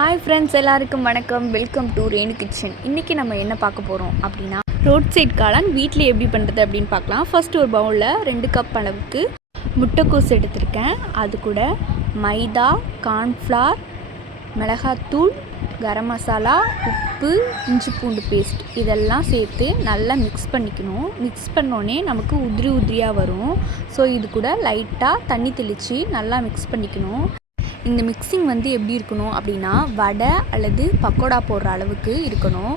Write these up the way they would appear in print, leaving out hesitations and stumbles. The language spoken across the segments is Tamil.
ஹாய் ஃப்ரெண்ட்ஸ், எல்லாருக்கும் வணக்கம். Welcome to Renu kitchen. இன்றைக்கி நம்ம என்ன பார்க்க போகிறோம் அப்படின்னா, ரோட் சைட் காளான் வீட்டில் எப்படி பண்ணுறது அப்படின்னு பார்க்கலாம். ஃபஸ்ட்டு ஒரு பவுலில் 2 கப் அளவுக்கு முட்டைக்கோஸ் எடுத்திருக்கேன். அது கூட மைதா, கார்ன்ஃப்ளவர், மிளகாத்தூள், கரம் மசாலா, உப்பு, இஞ்சி பூண்டு பேஸ்ட் இதெல்லாம் சேர்த்து நல்லா மிக்ஸ் பண்ணிக்கணும். மிக்ஸ் பண்ணோடனே நமக்கு உதிரி உதிரியாக வரும். ஸோ இது கூட லைட்டாக தண்ணி தெளித்து நல்லா மிக்ஸ் பண்ணிக்கணும். இந்த மிக்சிங் எப்படி இருக்கணும் அப்படின்னா, வடை அல்லது பக்கோடா போடுற அளவுக்கு இருக்கணும்.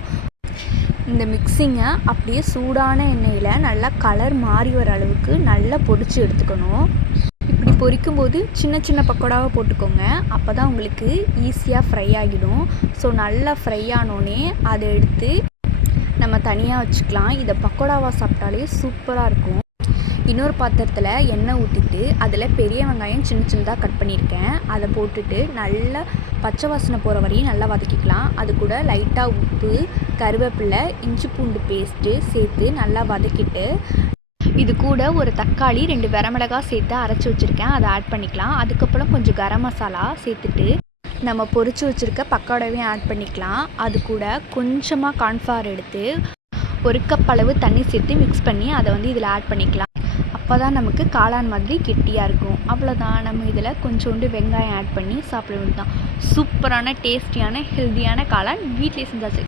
இந்த மிக்சிங்கை அப்படியே சூடான எண்ணெயில் நல்லா கலர் மாறி வர அளவுக்கு நல்லா பொரித்து எடுத்துக்கணும். இப்படி பொரிக்கும்போது சின்ன சின்ன பக்கோடாவை போட்டுக்கோங்க. அப்போ தான் உங்களுக்கு ஈஸியாக ஃப்ரை ஆகிடும். ஸோ நல்லா ஃப்ரை ஆனோடனே அதை எடுத்து நம்ம தனியாக வச்சுக்கலாம். இதை பக்கோடாவாக சாப்பிட்டாலே சூப்பராக இருக்கும். இன்னொரு பாத்திரத்தில் எண்ணெய் ஊற்றிட்டு அதில் பெரிய வெங்காயம் சின்ன சின்னதாக கட் பண்ணியிருக்கேன். அதை போட்டுட்டு நல்லா பச்சை வாசனை போகிற வரையும் நல்லா வதக்கிக்கலாம். அது கூட லைட்டாக உப்பு, கருவேப்பிலை, இஞ்சி பூண்டு பேஸ்ட்டு சேர்த்து நல்லா வதக்கிட்டு, இது கூட ஒரு தக்காளி, 2 வரமிளகாய் சேர்த்து அரைச்சி வச்சுருக்கேன். அதை ஆட் பண்ணிக்கலாம். அதுக்கப்புறம் கொஞ்சம் கரம் மசாலா சேர்த்துட்டு நம்ம பொரித்து வச்சுருக்க பக்கோடாவையும் ஆட் பண்ணிக்கலாம். அது கூட கொஞ்சமாக கார்ன்ஃப்ளவர் எடுத்து 1 கப் அளவு தண்ணி சேர்த்து மிக்ஸ் பண்ணி அதை இதில் ஆட் பண்ணிக்கலாம். அப்போ தான் நமக்கு காளான் மாதிரி கெட்டியாக இருக்கும். அவ்வளோதான், நம்ம இதில் கொஞ்சோண்டு வெங்காயம் ஆட் பண்ணி சாப்பிட வேண்டியது தான். சூப்பரான டேஸ்டியான ஹெல்த்தியான காளான் வீட்டிலே செஞ்சாச்சு.